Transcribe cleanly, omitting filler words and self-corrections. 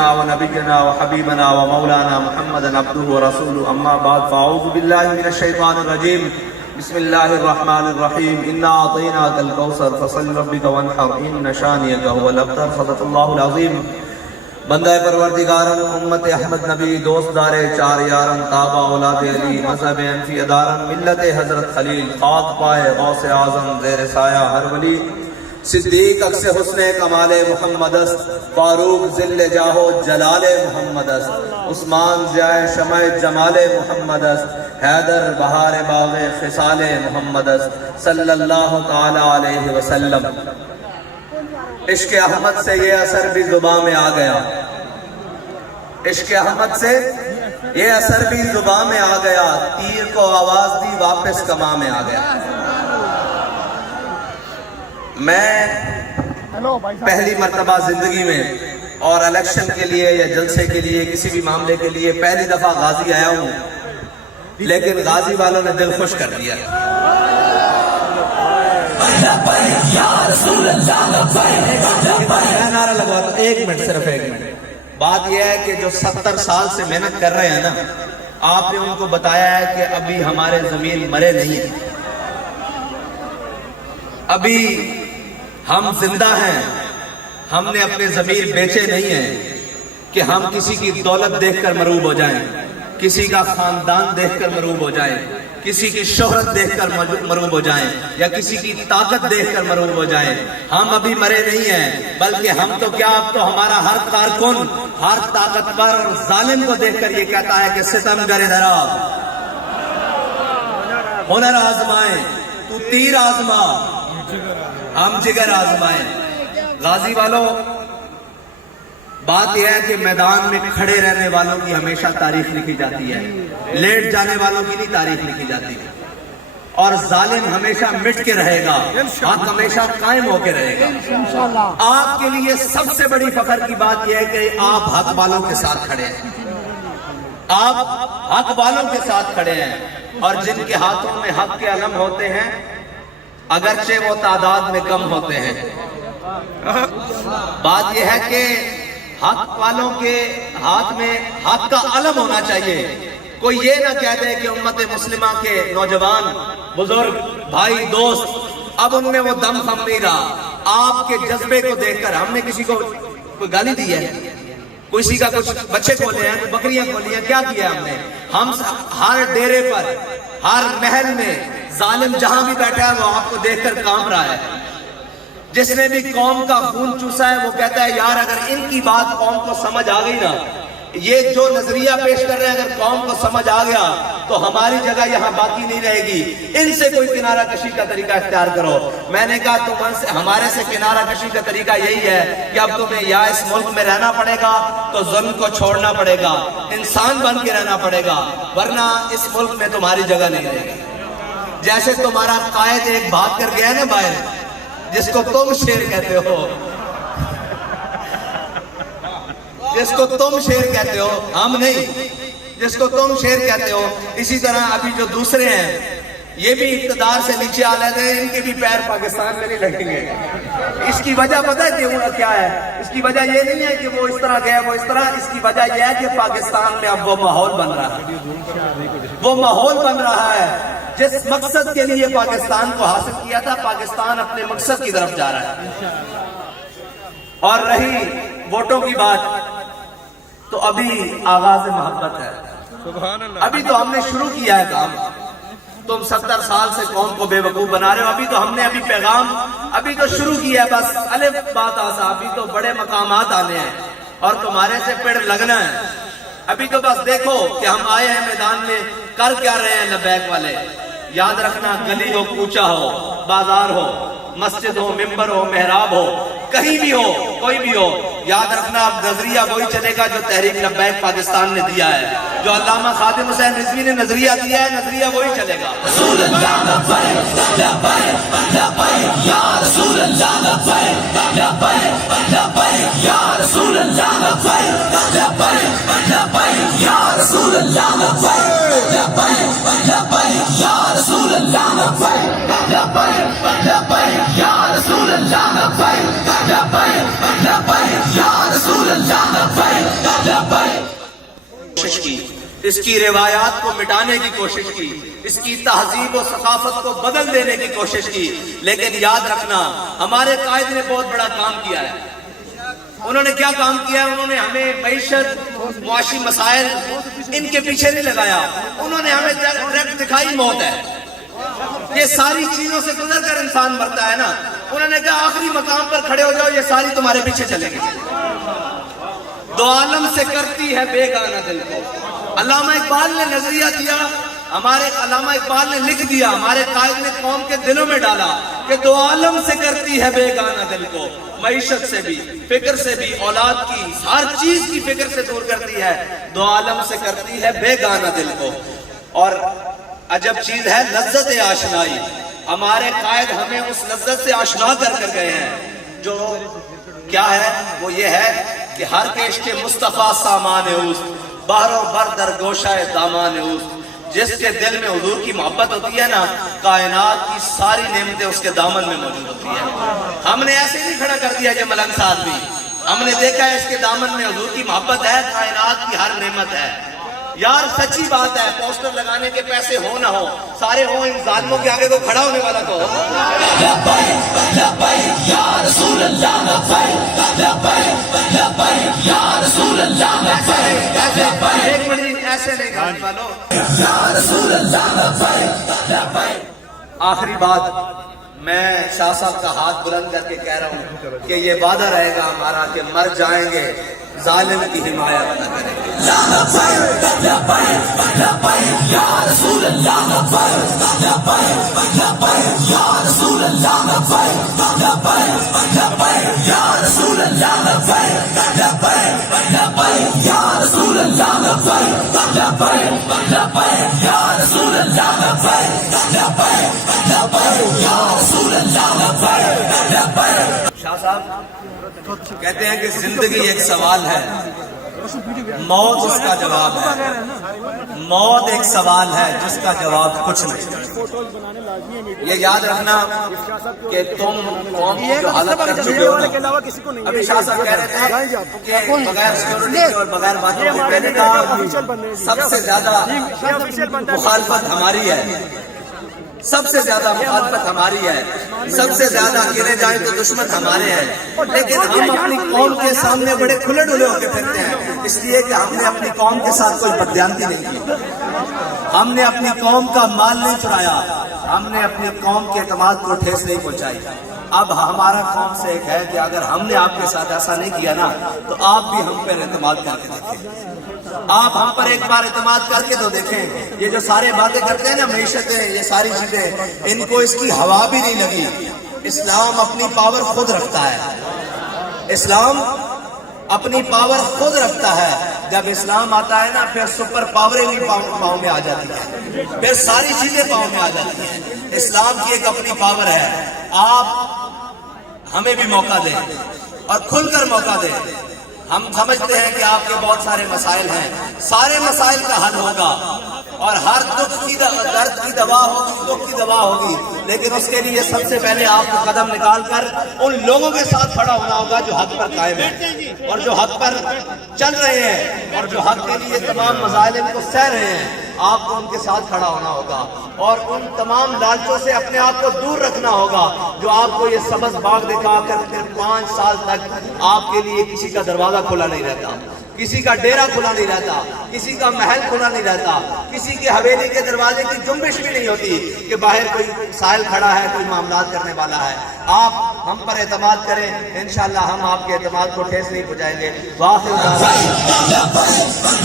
ونبينا وحبيبنا ومولانا محمد عبده ورسوله اما بعد فاعوذ بالله من الشيطان الرجيم بسم الله الرحمن الرحيم انا اعطيناك الكوثر فصل ربك وانحر ان شانئك هو الابتر صدق الله العظيم بندہ پروردگارن امت احمد نبی دوست دار چار یارن تابع اولاد علی مذہب انفی ادارن ملت حضرت خلیل خاک پائے غوث اعظم زیر سایہ ہر ولی صدیق اکس حسن کمال محمد است فاروق ذل جاہو جلال محمد است عثمان ضیاء شمع جمال محمد است حیدر بہار باغ خصال محمد است صلی اللہ تعالی علیہ وسلم۔ عشق احمد سے یہ اثر بھی زباں میں آ گیا، عشق احمد سے یہ اثر بھی زباں میں آ گیا، تیر کو آواز دی واپس کماں میں آ گیا۔ میں پہلی مرتبہ زندگی میں اور الیکشن کے لیے یا جلسے کے لیے کسی بھی معاملے کے لیے پہلی دفعہ غازی آیا ہوں، لیکن غازی والوں نے دل خوش کر دیا۔ میں نعرہ لگواتا ہوں، ایک منٹ، صرف ایک منٹ۔ بات یہ ہے کہ جو 70 سال سے محنت کر رہے ہیں نا، آپ نے ان کو بتایا ہے کہ ابھی ہمارے ضمیر مرے نہیں ہیں، ابھی ہم زندہ ہیں، ہم نے اپنے ضمیر بیچے نہیں ہیں کہ ہم کسی کی دولت دیکھ کر مروب ہو جائیں، کسی کا خاندان دیکھ کر مروب ہو جائیں، کسی کی شہرت دیکھ کر مروب ہو جائیں یا کسی کی طاقت دیکھ کر مروب ہو جائیں۔ ہم ابھی مرے نہیں ہیں، بلکہ ہم تو کیا، اب تو ہمارا ہر کارکن، ہر طاقتور اور ظالم کو دیکھ کر یہ کہتا ہے کہ ستمگر ادھر آ، ہنر آزمائیں، تو تیر آزما، ہم جگر آزمائیں۔ غازی والوں، بات یہ ہے کہ میدان میں کھڑے رہنے والوں کی ہمیشہ تاریخ لکھی جاتی ہے، لیٹ جانے والوں کی نہیں تاریخ لکھی جاتی ہے، اور ظالم ہمیشہ مٹ کے رہے گا، حق ہمیشہ قائم ہو کے رہے گا۔ آپ کے لیے سب سے بڑی فخر کی بات یہ ہے کہ آپ حق والوں کے ساتھ کھڑے ہیں، آپ حق والوں کے ساتھ کھڑے ہیں، اور جن کے ہاتھوں میں حق کے علم ہوتے ہیں اگرچہ وہ تعداد میں کم ہوتے ہیں۔ بات یہ ہے کہ حق والوں کے ہاتھ میں حق کا علم ہونا چاہیے۔ کوئی یہ نہ کہہ دے کہ امت مسلمہ کے نوجوان، بزرگ، بھائی، دوست، اب ان میں وہ دم خم نہیں رہا۔ آپ کے جذبے کو دیکھ کر ہم نے کسی کو کوئی گالی دی ہے، کسی کا کچھ بچے کھولے ہیں، بکریاں کھولی ہیں، کیا کیا ہم نے؟ ہم ہر ڈیرے پر، ہر محل میں ظالم جہاں بھی بیٹھا ہے وہ آپ کو دیکھ کر کانپ رہا ہے۔ جس نے بھی قوم کا خون چوسا ہے وہ کہتا ہے یار اگر ان کی بات قوم کو سمجھ آ گئی نا، یہ جو نظریہ پیش کر رہے ہیں اگر قوم کو سمجھ آ گیا تو ہماری جگہ یہاں باقی نہیں رہے گی، ان سے کوئی کنارہ کشی کا طریقہ اختیار کرو۔ میں نے کہا ہمارے سے کنارہ کشی کا طریقہ یہی ہے کہ اب تمہیں یا اس ملک میں رہنا پڑے گا تو ظلم کو چھوڑنا پڑے گا، انسان بن کے رہنا پڑے گا، ورنہ اس ملک میں تمہاری جگہ نہیں رہے گی۔ جیسے تمہارا قائد ایک بھاگ کر گیا نا باہر، جس کو تم شیر کہتے ہو، جس کو تم شیر کہتے ہو، ہم نہیں، جس کو تم شیر کہتے ہو، اسی طرح ابھی جو دوسرے ہیں یہ بھی اقتدار سے نیچے آ لیتے ہیں، ان کے بھی پیر پاکستان میں نہیں لگیں گے۔ اس کی وجہ پتہ ہے کہ کیا ہے؟ اس کی وجہ یہ نہیں ہے کہ وہ اس طرح گیا وہ اس طرح، اس کی وجہ یہ ہے کہ پاکستان میں اب وہ ماحول بن رہا ہے، وہ ماحول بن رہا ہے جس مقصد کے لیے پاکستان کو حاصل کیا تھا، پاکستان اپنے مقصد کی طرف جا رہا ہے۔ اور رہی ووٹوں کی بات تو ابھی آغاز محبت ہے، ابھی تو ہم نے شروع کیا ہے کام۔ تم 70 سال سے قوم کو بے وقوف بنا رہے ہو، ابھی تو ہم نے پیغام ابھی تو شروع کیا ہے، بس الف بات آسا، ابھی تو بڑے مقامات آنے ہیں اور تمہارے سے پیڑ لگنا ہے۔ ابھی تو بس دیکھو کہ ہم آئے ہیں میدان میں، کر کیا رہے ہیں لبیک والے۔ یاد رکھنا، گلی ہو، کوچہ ہو، بازار ہو، مسجد ہو، ممبر ہو، محراب ہو، کہیں بھی ہو، کوئی بھی ہو، یاد رکھنا اب نظریہ وہی چلے گا جو تحریک لبیک پاکستان نے دیا ہے، جو علامہ خادم حسین رضوی نے نظریہ دیا ہے، نظریہ وہی چلے گا۔ رسول اللہ لبیک لبیک لبیک یا رسول اللہ لبیک لبیک لبیک یا رسول اللہ لبیک لبیک لبیک یا رسول اللہ لبیک لبیک لبیک یا رسول اللہ لبیک لبیک لبیک یا رسول اللہ لبیک لبیک لبیک یا رسول اللہ لبیک کوشش کی، اس کی روایات کو مٹانے کی کوشش کی، اس کی تہذیب و ثقافت کو بدل دینے کی کوشش کی، لیکن یاد رکھنا ہمارے قائد نے بہت بڑا کام کیا ہے۔ انہوں نے کیا کام کیا ہے؟ انہوں نے ہمیں معیشت، معاشی مسائل ان کے پیچھے نہیں لگایا، انہوں نے ہمیں ڈائریکٹ دکھائی موت ہے۔ یہ ساری چیزوں سے گزر کر انسان مرتا ہے نا، انہوں نے کہا آخری مقام پر کھڑے ہو جاؤ، یہ ساری تمہارے پیچھے چلیں گے۔ دو عالم سے کرتی ہے بیگانہ دل کو۔ علامہ اقبال نے نظریہ دیا، ہمارے علامہ اقبال نے لکھ دیا، ہمارے قائد نے قوم کے دلوں میں ڈالا کہ دو عالم سے کرتی ہے بیگانہ دل کو، معیشت سے بھی، فکر سے بھی، اولاد کی ہر چیز کی فکر سے دور کرتی ہے، دو عالم سے کرتی ہے بیگانہ دل کو۔ اور عجب چیز ہے لذت آشنائی، ہمارے قائد ہمیں اس لذت سے آشنا کر کر گئے ہیں، جو کیا ہے؟ وہ یہ ہے کہ ہر کشت مصطفیٰ سامان اوست، بحر و بر در گوشہ دامان اوست۔ جس کے دل میں حضور کی محبت ہوتی ہے نا، کائنات کی ساری نعمتیں اس کے دامن میں موجود ہوتی ہیں۔ ہم نے ایسے نہیں کھڑا کر دیا کہ ملنگ صاحب بھی، ہم نے دیکھا ہے اس کے دامن میں حضور کی محبت ہے، کائنات کی ہر نعمت ہے۔ یار سچی بات ہے، پوسٹر لگانے کے پیسے ہو نہ ہو، سارے ہوں، ان ظالموں کے آگے کو کھڑا ہونے والا تو ہو۔ لبیک لبیک یا رسول اللہ، لبیک لبیک لبیک یا رسول اللہ، لبیک ایک منٹ ایسے نہیں گانے والوں۔ یا رسول اللہ، لبیک لبیک۔ آخری بات میں شاہ صاحب کا ہاتھ بلند کر کے کہہ رہا ہوں کہ یہ وعدہ رہے گا ہمارا کہ مر جائیں گے، ظالم کی حمایت نہ کریں گے۔ لبیک لبیک لبیک یا رسول اللہ، لبیک لبیک لبیک یا رسول اللہ، لبیک لبیک لبیک یا رسول اللہ، لبیک لبیک لبیک یا رسول اللہ، لبیک لبیک لبیک یا رسول اللہ، لبیک لبیک لبیک یا رسول اللہ، لبیک لبیک۔ شاہ صاحب کہتے ہیں کہ زندگی ایک سوال ہے، موت اس کا جواب ہے۔ موت ایک سوال ہے جس کا جواب کچھ نہیں۔ یہ یاد رکھنا کہ تم قوم کی جو حالت کر چکے ہو نا، ابھی شاہ صاحب کہہ رہے تھے کہ بغیر سیکورٹی اور بغیر باتوں کے پہلے کا سب سے زیادہ مخالفت ہماری ہے، سب سے زیادہ مخالفت ہماری ہے، سب سے زیادہ اکیلے جائیں تو دشمن ہمارے ہیں، لیکن ہم اپنی قوم کے سامنے بڑے کھلے ڈلے ہو کے پھرتے ہیں، اس لیے کہ ہم نے اپنی قوم کے ساتھ کوئی بددیانتی نہیں کی، ہم نے اپنی قوم کا مال نہیں چرایا، ہم نے اپنی قوم کے اعتماد کو ٹھیس نہیں پہنچائی۔ اب ہمارا قوم سے ایک ہے کہ اگر ہم نے آپ کے ساتھ ایسا نہیں کیا نا، تو آپ بھی ہم پر اعتماد کر کے دیکھیں، آپ ہم پر ایک بار اعتماد کر کے تو دیکھیں۔ یہ جو سارے باتیں کرتے ہیں نا، معیشتیں، یہ ساری چیزیں، ان کو اس کی ہوا بھی نہیں لگی۔ اسلام اپنی پاور خود رکھتا ہے، اسلام اپنی پاور خود رکھتا ہے۔ جب اسلام آتا ہے نا، پھر سپر پاوریں بھی پاؤں میں آ جاتی ہیں، پھر ساری چیزیں پاؤں میں آ جاتی ہیں۔ اسلام کی ایک اپنی پاور ہے۔ آپ ہمیں بھی موقع دیں اور کھل کر موقع دیں۔ ہم سمجھتے ہیں کہ آپ کے بہت سارے مسائل ہیں، سارے مسائل کا حل ہوگا، اور ہر دکھ کی درد کی دوا ہوگی، دکھ کی دوا ہوگی، لیکن اس کے لیے سب سے پہلے آپ کو قدم نکال کر ان لوگوں کے ساتھ کھڑا ہونا ہوگا جو حق پر قائم ہیں اور جو حق پر چل رہے ہیں اور جو حق کے لیے تمام مظالم کو سہ رہے ہیں۔ آپ کو ان کے ساتھ کھڑا ہونا ہوگا اور ان تمام لالچوں سے اپنے آپ کو دور رکھنا ہوگا جو آپ کو یہ سبز باغ دکھا کر پھر 5 سال تک آپ کے لیے کسی کا دروازہ کھلا نہیں رہتا، کسی کا ڈیرا کھلا نہیں رہتا، کسی کا محل کھلا نہیں رہتا، کسی کی حویلی کے دروازے کی جنبش بھی نہیں ہوتی کہ باہر کوئی سائل کھڑا ہے، کوئی معاملات کرنے والا ہے۔ آپ ہم پر اعتماد کریں، انشاءاللہ ہم آپ کے اعتماد کو ٹھیس نہیں پہنچائیں گے۔